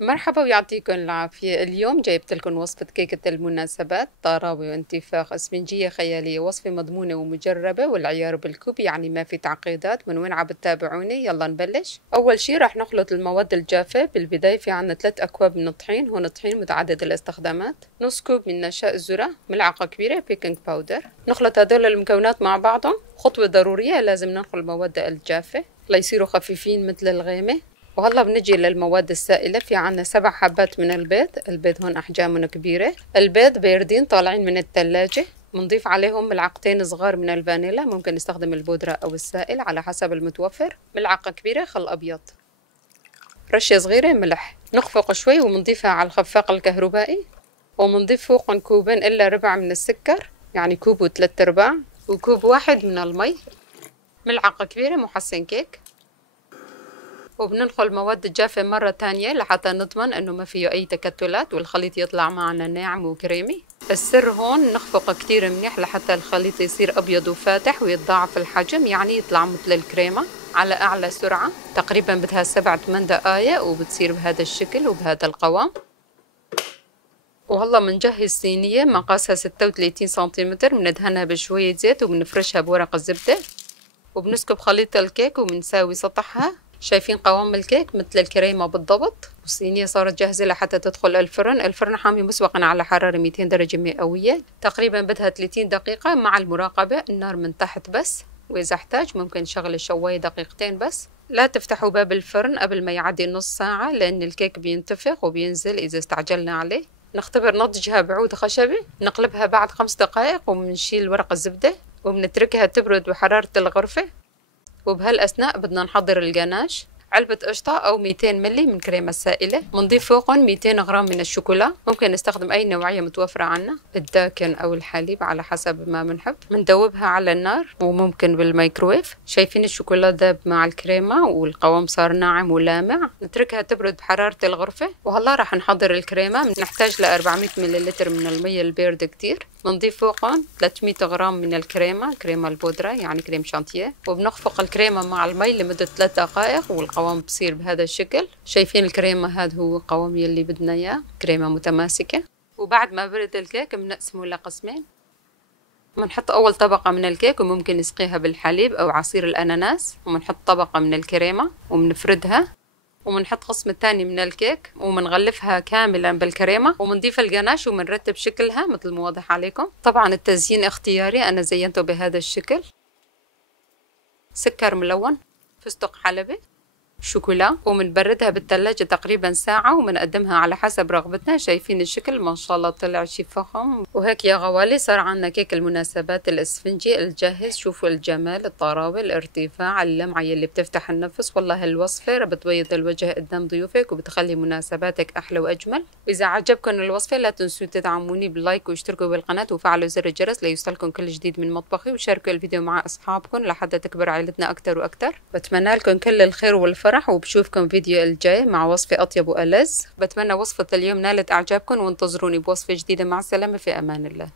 مرحبا ويعطيكم العافية. اليوم جايبت لكم وصفة كيكة المناسبات، طراوة وانتفاخ اسفنجية خيالية. وصفة مضمونة ومجربة والعيار بالكوب، يعني ما في تعقيدات. من وين عم تتابعوني؟ يلا نبلش. أول شي راح نخلط المواد الجافة. بالبداية في عنا 3 أكواب من الطحين، هون طحين متعدد الاستخدامات، نص كوب من نشاء الذرة، ملعقة كبيرة بيكنج باودر. نخلط هدول المكونات مع بعضهم. خطوة ضرورية، لازم ننخل المواد الجافة ليصيروا خفيفين مثل الغيمة. وهلا بنجي للمواد السائلة. في عنا 7 حبات من البيض هون أحجامهم كبيرة. البيض باردين طالعين من الثلاجة. بنضيف عليهم ملعقتين صغار من الفانيلا، ممكن نستخدم البودرة أو السائل على حسب المتوفر. ملعقة كبيرة خل أبيض، رشة صغيرة ملح. نخفق شوي وبنضيفها على الخفاق الكهربائي، وبنضيف فوقهم كوبين إلا ربع من السكر، يعني كوب و3/4، وكوب واحد من المي. ملعقة كبيرة محسن كيك. وبننخل المواد الجافة مرة تانية لحتى نضمن انه ما فيه اي تكتلات والخليط يطلع معنا ناعم وكريمي. السر هون نخفق كتير منيح لحتى الخليط يصير ابيض وفاتح ويتضاعف الحجم، يعني يطلع مثل الكريمة على اعلى سرعة. تقريبا بدها 7-8 دقايق وبتصير بهذا الشكل وبهذا القوام. وهلا بنجهز صينية مقاسها 36 سنتيمتر، بندهنها بشوية زيت وبنفرشها بورق الزبدة، وبنسكب خليط الكيك وبنساوي سطحها. شايفين قوام الكيك مثل الكريمة بالضبط. والصينية صارت جاهزة لحتى تدخل الفرن. الفرن حامي مسبقا على حرارة 200 درجة مئوية. تقريبا بدها 30 دقيقة مع المراقبة النار من تحت بس، وإذا احتاج ممكن نشغل الشواية دقيقتين بس. لا تفتحوا باب الفرن قبل ما يعدي نص ساعة، لأن الكيك بينتفخ وبينزل إذا استعجلنا عليه. نختبر نضجها بعود خشبي. نقلبها بعد 5 دقائق وبنشيل ورق الزبدة وبنتركها تبرد بحرارة الغرفة. وبهالأثناء بدنا نحضر الجناش. علبة قشطة أو 200 ملي من كريمة سائلة. بنضيف فوقهم 200 غرام من الشوكولا، ممكن نستخدم أي نوعية متوفرة عنا، الداكن أو الحليب على حسب ما بنحب. بندوبها على النار وممكن بالميكروويف. شايفين الشوكولا داب مع الكريمة والقوام صار ناعم ولامع. نتركها تبرد بحرارة الغرفة. وهلا راح نحضر الكريمة. بنحتاج ل 400 مللتر من المية الباردة كتير. بنضيف فوقهم 300 غرام من الكريمة، كريمة البودرة يعني كريم شانتيه، وبنخفق الكريمة مع المي لمدة 3 دقائق والقوام بصير بهذا الشكل. شايفين الكريمة؟ هذا هو القوام يلي بدنا اياه، كريمة متماسكة. وبعد ما برد الكيك بنقسمه لقسمين. بنحط أول طبقة من الكيك وممكن نسقيها بالحليب أو عصير الأناناس، وبنحط طبقة من الكريمة وبنفردها، ومنحط قسم الثاني من الكيك ومنغلفها كاملا بالكريمة، ومنضيف الجناش ومنرتب شكلها مثل ما واضح عليكم. طبعا التزيين اختياري، أنا زينته بهذا الشكل. سكر ملون، فستق حلبي، شوكولا، ومنبردها بالثلاجة تقريبا ساعة ومنقدمها على حسب رغبتنا. شايفين الشكل؟ ما شاء الله طلع شي فخم. وهيك يا غوالي صار عنا كيك المناسبات الاسفنجي الجاهز. شوفوا الجمال، الطراوة، الارتفاع، اللمعة يلي بتفتح النفس. والله الوصفة بتبيض الوجه قدام ضيوفك وبتخلي مناسباتك أحلى وأجمل. وإذا عجبكم الوصفة لا تنسوا تدعموني باللايك واشتركوا بالقناة وفعلوا زر الجرس ليوصلكم كل جديد من مطبخي، وشاركوا الفيديو مع أصحابكم لحتى تكبر عائلتنا أكتر وأكتر. بتمنى لكم كل الخير والفرح، وبشوفكم فيديو الجاي مع وصفة أطيب وألذ. بتمنى وصفة اليوم نالت إعجابكم، وانتظروني بوصفة جديدة. مع السلامة، في أمان الله.